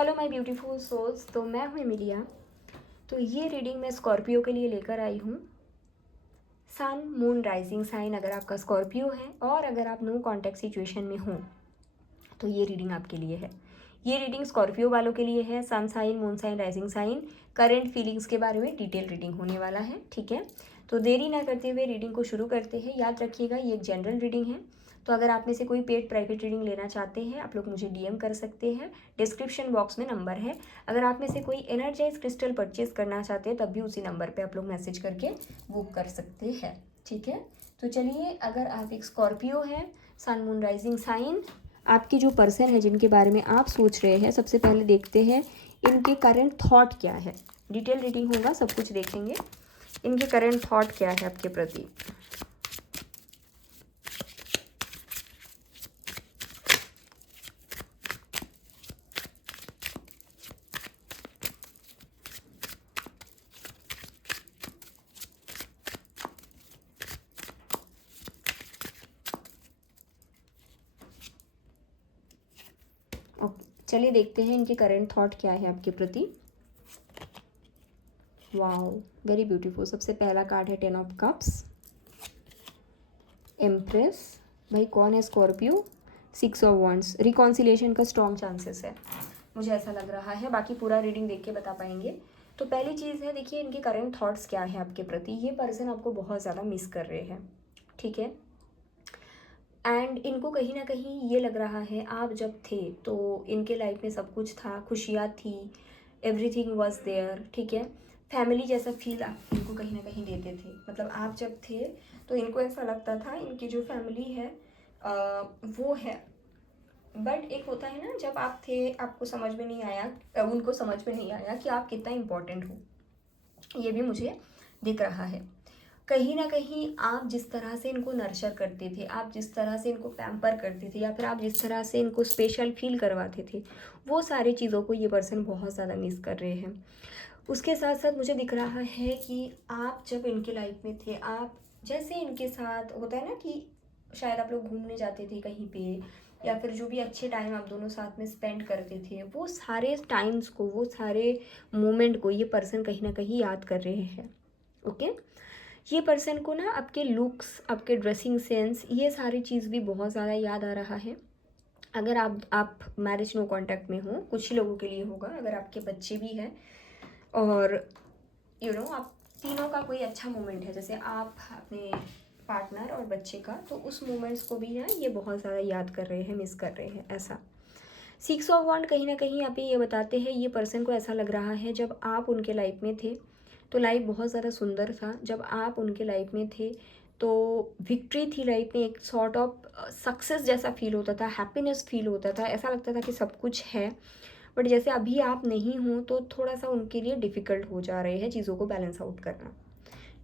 Hello my beautiful souls. तो मैं हूँ एमिलिया। तो ये रीडिंग मैं स्कॉर्पियो के लिए लेकर आई हूँ। सन मून राइजिंग साइन अगर आपका स्कॉर्पियो है और अगर आप नो कॉन्टैक्ट सिचुएशन में हो तो ये रीडिंग आपके लिए है। ये रीडिंग स्कॉर्पियो वालों के लिए है। Sun sign, moon sign, rising sign, current feelings के बारे में डिटेल रीडिंग होने वाला है। ठीक है, तो देरी ना करते हुए रीडिंग को शुरू करते हैं। याद रखिएगा ये एक जनरल रीडिंग है, तो अगर आप में से कोई पेड प्राइवेट रीडिंग लेना चाहते हैं आप लोग मुझे डीएम कर सकते हैं। डिस्क्रिप्शन बॉक्स में नंबर है। अगर आप में से कोई एनर्जाइज क्रिस्टल परचेज करना चाहते हैं तब भी उसी नंबर पे आप लोग मैसेज करके बुक कर सकते हैं। ठीक है, तो चलिए, अगर आप एक स्कॉर्पियो हैं, सन मून राइजिंग साइन, आपके जो पर्सन है जिनके बारे में आप सोच रहे हैं, सबसे पहले देखते हैं इनके करंट थॉट क्या है। डिटेल रीडिंग होगा, सब कुछ देखेंगे। इनके करंट थॉट क्या है आपके प्रति। ओके, चलिए देखते हैं इनके करंट थॉट क्या है आपके प्रति। Wow, very beautiful. सबसे पहला कार्ड है 10 ऑफ कप्स, एम्प्रेस। भाई कौन है स्कॉर्पियो? 6 of wands. रिकॉन्सिलेशन का स्ट्रॉन्ग चांसेस है, मुझे ऐसा लग रहा है। बाकी पूरा रीडिंग देख के बता पाएंगे। तो पहली चीज़ है, देखिए इनके करंट थॉट्स क्या है आपके प्रति। ये पर्सन आपको बहुत ज़्यादा मिस कर रहे हैं। ठीक है, एंड इनको कहीं ना कहीं ये लग रहा है आप जब थे तो इनके लाइफ में सब कुछ था, खुशियाँ थी, एवरीथिंग वॉज देयर। ठीक है, फैमिली जैसा फील आप इनको कहीं ना कहीं देते थे। मतलब आप जब थे तो इनको ऐसा लगता था इनकी जो फैमिली है वो है। बट एक होता है ना, जब आप थे आपको समझ में नहीं आया, उनको समझ में नहीं आया कि आप कितना इम्पोर्टेंट हो। ये भी मुझे दिख रहा है। कहीं ना कहीं आप जिस तरह से इनको नर्चर करते थे, आप जिस तरह से इनको पैम्पर करते थे, या फिर आप जिस तरह से इनको स्पेशल फील करवाते थे, वो सारी चीज़ों को ये पर्सन बहुत ज़्यादा मिस कर रहे हैं। उसके साथ साथ मुझे दिख रहा है कि आप जब इनके लाइफ में थे, आप जैसे इनके साथ होता है ना कि शायद आप लोग घूमने जाते थे कहीं पे, या फिर जो भी अच्छे टाइम आप दोनों साथ में स्पेंड करते थे, वो सारे टाइम्स को, वो सारे मोमेंट को ये पर्सन कहीं ना कहीं याद कर रहे हैं। ओके, ये पर्सन को ना आपके लुक्स, आपके ड्रेसिंग सेंस, ये सारी चीज़ भी बहुत ज़्यादा याद आ रहा है। अगर आप मैरिज नो कांटेक्ट में हो, कुछ ही लोगों के लिए होगा, अगर आपके बच्चे भी हैं और आप तीनों का कोई अच्छा मोमेंट है, जैसे आप अपने पार्टनर और बच्चे का, तो उस मोमेंट्स को भी ना ये बहुत ज़्यादा याद कर रहे हैं, मिस कर रहे हैं ऐसा। 6 ऑफ वॉन्ड कहीं ना कहीं यहाँ पे ये बताते हैं, ये पर्सन को ऐसा लग रहा है जब आप उनके लाइफ में थे तो लाइफ बहुत ज़्यादा सुंदर था। जब आप उनके लाइफ में थे तो विक्ट्री थी लाइफ में, एक सॉर्ट ऑफ सक्सेस जैसा फील होता था, हैप्पीनेस फील होता था, ऐसा लगता था कि सब कुछ है। बट जैसे अभी आप नहीं हो तो थोड़ा सा उनके लिए डिफ़िकल्ट हो जा रहे हैं चीज़ों को बैलेंस आउट करना।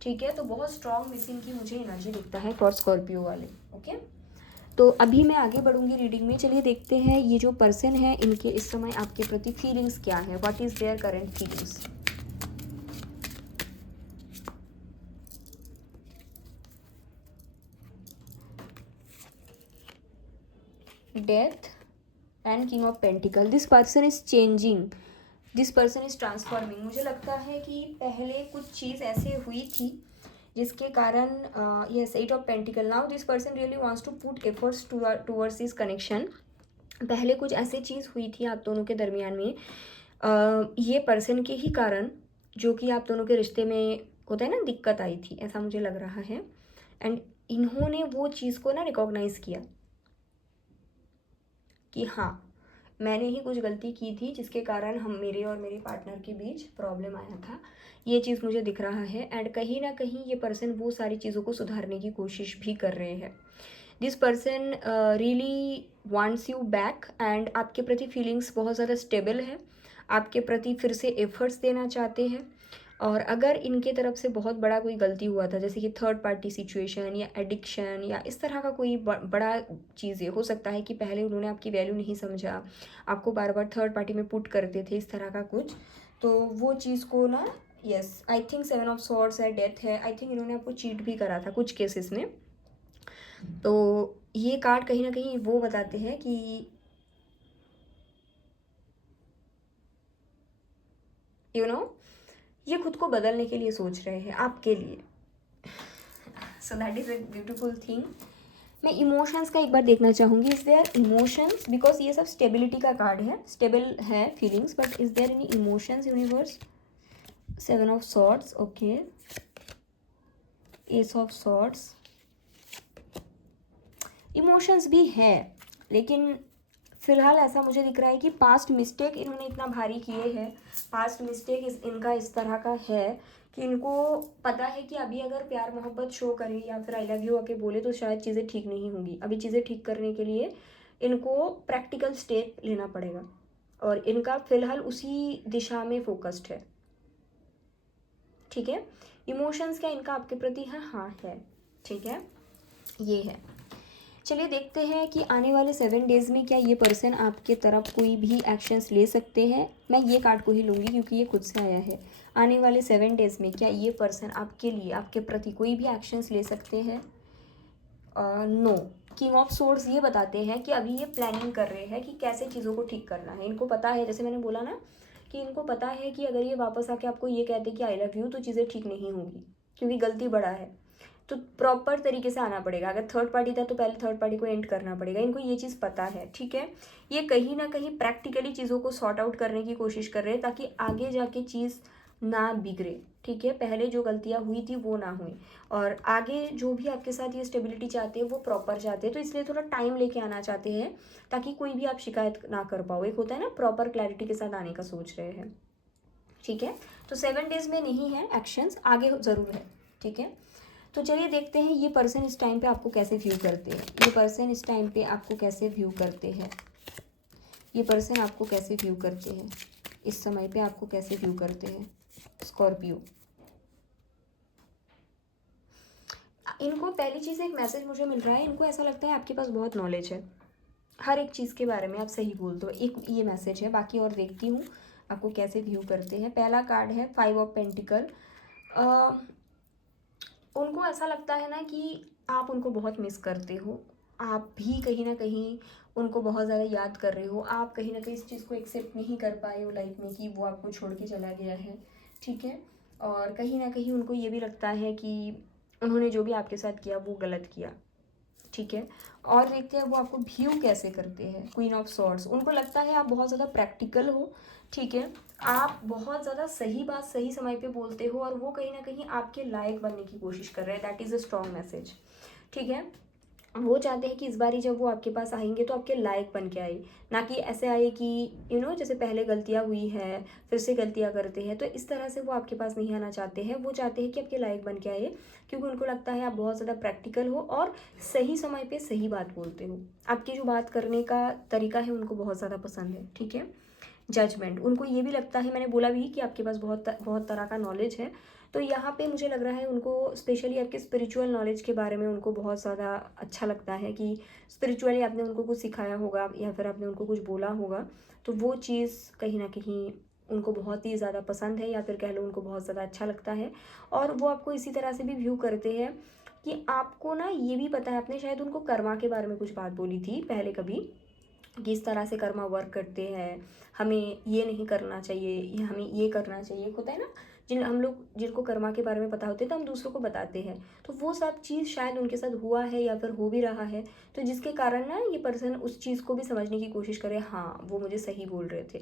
ठीक है, तो बहुत स्ट्रॉन्ग मिसिंग की मुझे एनर्जी दिखता है फॉर स्कॉर्पियो वाले। ओके, तो अभी मैं आगे बढ़ूंगी रीडिंग में। चलिए देखते हैं ये जो पर्सन है इनके इस समय आपके प्रति फीलिंग्स क्या है। What is their current feelings. Death and king of pentacles. This person is changing, this person is transforming. मुझे लगता है कि पहले कुछ चीज़ ऐसे हुई थी जिसके कारण yes, 8 of pentacles. Now this person really wants to put efforts towards this connection. पहले कुछ ऐसी चीज़ हुई थी आप दोनों के दरमियान में, ये पर्सन के ही कारण, जो कि आप दोनों के रिश्ते में होता है ना, दिक्कत आई थी, ऐसा मुझे लग रहा है। एंड इन्होंने वो चीज़ को ना रिकॉग्नाइज़ किया कि हाँ, मैंने ही कुछ गलती की थी जिसके कारण हम, मेरे और मेरे पार्टनर के बीच प्रॉब्लम आया था। ये चीज़ मुझे दिख रहा है। एंड कहीं ना कहीं ये पर्सन वो सारी चीज़ों को सुधारने की कोशिश भी कर रहे हैं। This person really wants you back and आपके प्रति फीलिंग्स बहुत ज़्यादा स्टेबल है, आपके प्रति फिर से एफर्ट्स देना चाहते हैं। और अगर इनके तरफ से बहुत बड़ा कोई गलती हुआ था, जैसे कि थर्ड पार्टी सिचुएशन या एडिक्शन या इस तरह का कोई बड़ा चीज़ें, हो सकता है कि पहले उन्होंने आपकी वैल्यू नहीं समझा, आपको बार बार थर्ड पार्टी में पुट करते थे, इस तरह का कुछ, तो वो चीज़ को ना, yes, I think 7 of swords है, डेथ है, आई थिंक इन्होंने आपको चीट भी करा था कुछ केसेस में। तो ये कार्ड कहीं ना कहीं वो बताते हैं कि ये खुद को बदलने के लिए सोच रहे हैं आपके लिए। So that is a beautiful thing. मैं इमोशंस का एक बार देखना चाहूँगी, इज़ देयर इमोशंस, बिकॉज ये सब स्टेबिलिटी का कार्ड है, स्टेबल है feelings, but is there any emotions universe? 7 of swords, okay, ace of swords. Emotions भी है, लेकिन फ़िलहाल ऐसा मुझे दिख रहा है कि पास्ट मिस्टेक इन्होंने इतना भारी किए हैं, पास्ट मिस्टेक इनका इस तरह का है कि इनको पता है कि अभी अगर प्यार मोहब्बत शो करे या फिर आई लव यू आके बोले तो शायद चीज़ें ठीक नहीं होंगी। अभी चीज़ें ठीक करने के लिए इनको प्रैक्टिकल स्टेप लेना पड़ेगा और इनका फ़िलहाल उसी दिशा में फोकस्ड है, ठीक है। इमोशंस क्या इनका आपके प्रति है? हाँ है, ठीक है, ये है। चलिए देखते हैं कि आने वाले 7 डेज़ में क्या ये पर्सन आपके तरफ कोई भी एक्शंस ले सकते हैं। मैं ये कार्ड को ही लूँगी क्योंकि ये खुद से आया है। आने वाले 7 डेज़ में क्या ये पर्सन आपके लिए, आपके प्रति कोई भी एक्शंस ले सकते हैं? नो। किंग ऑफ सोर्ड्स ये बताते हैं कि अभी ये प्लानिंग कर रहे हैं कि कैसे चीज़ों को ठीक करना है। इनको पता है, जैसे मैंने बोला ना, कि इनको पता है कि अगर ये वापस आके आपको ये कहते कि आई लव यू तो चीज़ें ठीक नहीं होंगी, क्योंकि गलती बड़ा है। तो प्रॉपर तरीके से आना पड़ेगा। अगर थर्ड पार्टी था तो पहले थर्ड पार्टी को एंड करना पड़ेगा। इनको ये चीज़ पता है, ठीक है। ये कहीं ना कहीं प्रैक्टिकली चीज़ों को सॉर्ट आउट करने की कोशिश कर रहे हैं ताकि आगे जाके चीज़ ना बिगड़े, ठीक है। पहले जो गलतियाँ हुई थी वो ना हुई, और आगे जो भी आपके साथ ये स्टेबिलिटी चाहते हैं वो प्रॉपर चाहते हैं, तो इसलिए थोड़ा टाइम लेके आना चाहते हैं ताकि कोई भी आप शिकायत ना कर पाओ। एक होता है ना, प्रॉपर क्लैरिटी के साथ आने का सोच रहे हैं, ठीक है। तो 7 डेज़ में नहीं है एक्शंस, आगे ज़रूर है, ठीक है। तो चलिए देखते हैं ये पर्सन इस टाइम पे आपको कैसे व्यू करते हैं। ये पर्सन इस टाइम पे आपको कैसे व्यू करते हैं? ये पर्सन आपको कैसे व्यू करते हैं इस समय पे? आपको कैसे व्यू करते हैं स्कॉर्पियो? इनको पहली चीज़ एक मैसेज मुझे मिल रहा है, इनको ऐसा लगता है आपके पास बहुत नॉलेज है हर एक चीज़ के बारे में, आप सही बोलते हो, एक ये मैसेज है। बाकी और देखती हूँ आपको कैसे व्यू करते हैं। पहला कार्ड है 5 ऑफ पेंटिकल। उनको ऐसा लगता है ना कि आप उनको बहुत मिस करते हो, आप भी कहीं ना कहीं उनको बहुत ज़्यादा याद कर रहे हो, आप कहीं ना कहीं इस चीज़ को एक्सेप्ट नहीं कर पाए हो लाइफ में कि वो आपको छोड़ के चला गया है, ठीक है। और कहीं ना कहीं उनको ये भी लगता है कि उन्होंने जो भी आपके साथ किया वो गलत किया, ठीक है। और देखते हैं वो आपको व्यू कैसे करते हैं। क्वीन ऑफ सॉर्ड्स, उनको लगता है आप बहुत ज़्यादा प्रैक्टिकल हो, ठीक है। आप बहुत ज़्यादा सही बात सही समय पे बोलते हो और वो कहीं ना कहीं आपके लायक बनने की कोशिश कर रहे हैं। That is a strong message, ठीक है। वो चाहते हैं कि इस बारी जब वो आपके पास आएंगे तो आपके लायक बन के आए, ना कि ऐसे आए कि जैसे पहले गलतियाँ हुई है फिर से गलतियाँ करते हैं, तो इस तरह से वो आपके पास नहीं आना चाहते हैं। वो चाहते हैं कि आपके लायक बन के आए, क्योंकि उनको लगता है आप बहुत ज़्यादा प्रैक्टिकल हो और सही समय पे सही बात बोलते हो। आपकी जो बात करने का तरीका है उनको बहुत ज़्यादा पसंद है, ठीक है। जजमेंट, उनको ये भी लगता है, मैंने बोला भी कि आपके पास बहुत तरह का नॉलेज है, तो यहाँ पे मुझे लग रहा है उनको स्पेशली आपके स्पिरिचुअल नॉलेज के बारे में उनको बहुत ज़्यादा अच्छा लगता है कि स्पिरिचुअली आपने उनको कुछ सिखाया होगा या फिर आपने उनको कुछ बोला होगा, तो वो चीज़ कहीं ना कहीं उनको बहुत ही ज़्यादा पसंद है, या फिर कह लो उनको बहुत ज़्यादा अच्छा लगता है। और वो आपको इसी तरह से भी व्यू करते हैं कि आपको ना ये भी पता है, आपने शायद उनको कर्मा के बारे में कुछ बात बोली थी पहले कभी, किस तरह से कर्मा वर्क करते हैं, हमें ये नहीं करना चाहिए, हमें ये करना चाहिए। होता है ना, हम लोग जिनको कर्मा के बारे में पता होते हैं तो हम दूसरों को बताते हैं, तो वो सब चीज़ शायद उनके साथ हुआ है या फिर हो भी रहा है, तो जिसके कारण ना ये पर्सन उस चीज़ को भी समझने की कोशिश करे, हाँ वो मुझे सही बोल रहे थे,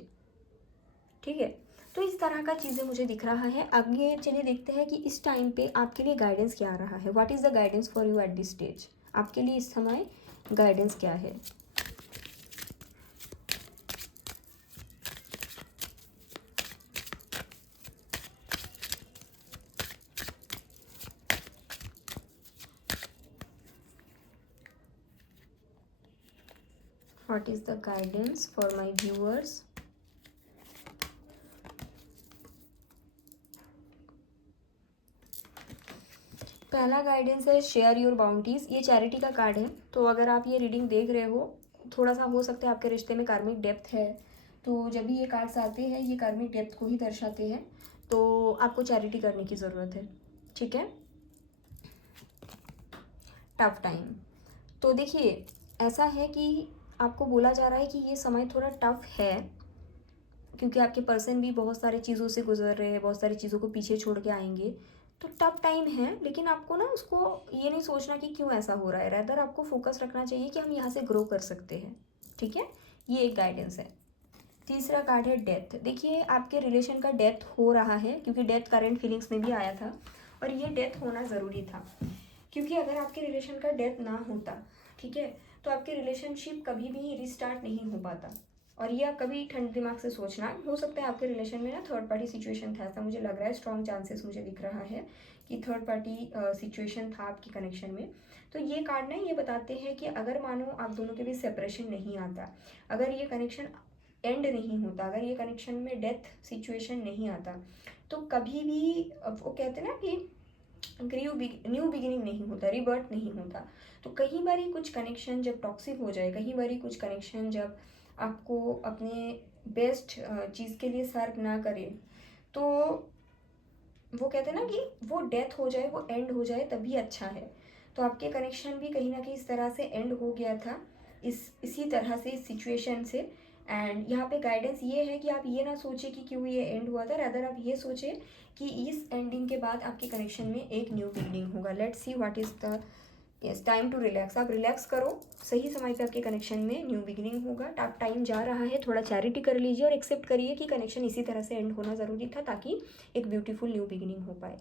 ठीक है। तो इस तरह का चीज़ें मुझे दिख रहा है। आगे चलिए देखते हैं कि इस टाइम पे आपके लिए गाइडेंस क्या आ रहा है। What is the guidance for you at this stage? आपके लिए इस समय गाइडेंस क्या है? What is the guidance for my viewers? पहला गाइडेंस है शेयर योर बाउंड्रीज। ये चैरिटी का कार्ड है, तो अगर आप ये रीडिंग देख रहे हो, थोड़ा सा हो सकता है आपके रिश्ते में कार्मिक डेप्थ है, तो जब भी ये कार्ड्स आते हैं ये कार्मिक डेप्थ को ही दर्शाते हैं, तो आपको चैरिटी करने की ज़रूरत है, ठीक है। टफ टाइम, तो देखिए ऐसा है कि आपको बोला जा रहा है कि ये समय थोड़ा टफ है, क्योंकि आपके पर्सन भी बहुत सारी चीज़ों से गुजर रहे हैं, बहुत सारी चीज़ों को पीछे छोड़ के आएंगे, तो टफ टाइम है। लेकिन आपको ना उसको ये नहीं सोचना कि क्यों ऐसा हो रहा है, रैदर आपको फोकस रखना चाहिए कि हम यहाँ से ग्रो कर सकते हैं। ठीक है, ये एक गाइडेंस है। तीसरा कार्ड है डेथ। देखिए आपके रिलेशन का डेथ हो रहा है, क्योंकि डेथ करंट फीलिंग्स में भी आया था, और ये डेथ होना ज़रूरी था, क्योंकि अगर आपके रिलेशन का डेथ ना होता, ठीक है, तो आपके रिलेशनशिप कभी भी रिस्टार्ट नहीं हो पाता। और ये आप कभी ठंडे दिमाग से सोचना, हो सकता है आपके रिलेशन में ना थर्ड पार्टी सिचुएशन था, ऐसा मुझे लग रहा है, स्ट्रॉन्ग चांसेस मुझे दिख रहा है कि थर्ड पार्टी सिचुएशन था आपके कनेक्शन में। तो ये कार्ड ना ये बताते हैं कि अगर मानो आप दोनों के बीच सेपरेशन नहीं आता, अगर ये कनेक्शन एंड नहीं होता, अगर ये कनेक्शन में डेथ सिचुएशन नहीं आता, तो कभी भी वो कहते हैं ना कि न्यू बिगिनिंग नहीं होता, रिबर्थ नहीं होता। तो कई बारी कुछ कनेक्शन जब टॉक्सिक हो जाए, कई बारी कुछ कनेक्शन जब आपको अपने बेस्ट चीज़ के लिए सर्व ना करे, तो वो कहते हैं ना कि वो डेथ हो जाए, वो एंड हो जाए, तभी अच्छा है। तो आपके कनेक्शन भी कहीं ना कहीं इस तरह से एंड हो गया था, इसी तरह से, इस सिचुएशन से। एंड यहाँ पे गाइडेंस ये है कि आप ये ना सोचे कि क्यों ये एंड हुआ था, रादर आप ये सोचे कि इस एंडिंग के बाद आपके कनेक्शन में एक न्यू बिगिनिंग होगा। Let's see what is the yes time to relax. आप रिलैक्स करो, सही समय पे आपके कनेक्शन में न्यू बिगिनिंग होगा। टफ टाइम जा रहा है, थोड़ा चैरिटी कर लीजिए और एक्सेप्ट करिए कि कनेक्शन इसी तरह से एंड होना ज़रूरी था, ताकि एक ब्यूटीफुल न्यू बिगिनिंग हो पाए।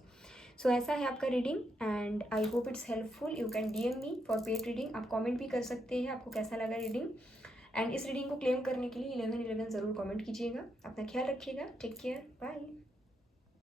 सो ऐसा है आपका reading, and I hope it's helpful. You can DM me for paid reading. आप कमेंट भी कर सकते हैं आपको कैसा लगा रीडिंग, एंड इस रीडिंग को क्लेम करने के लिए 1111 ज़रूर कमेंट कीजिएगा। अपना ख्याल रखिएगा, टेक केयर, बाय।